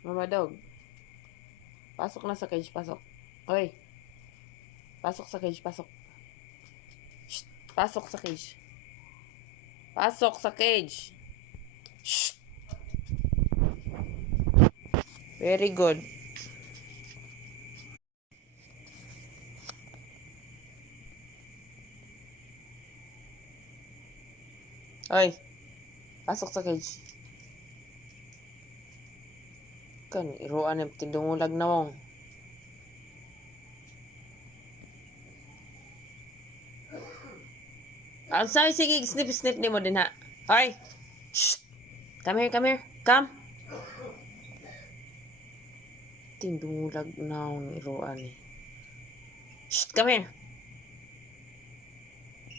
Mama dog. Pasok na sa cage, pasok. Hoy. Pasok sa cage, pasok. Shh. Pasok sa cage. Pasok sa cage. Shh. Very good. Hoy. Pasok sa cage. Kan, iruan yung tindungulag na mong. Ang sabi, sige, snip-snip ni mo din ha. Hoy! Come here, come here. Come! Tindungulag na akong iruan eh. Shh! Come here!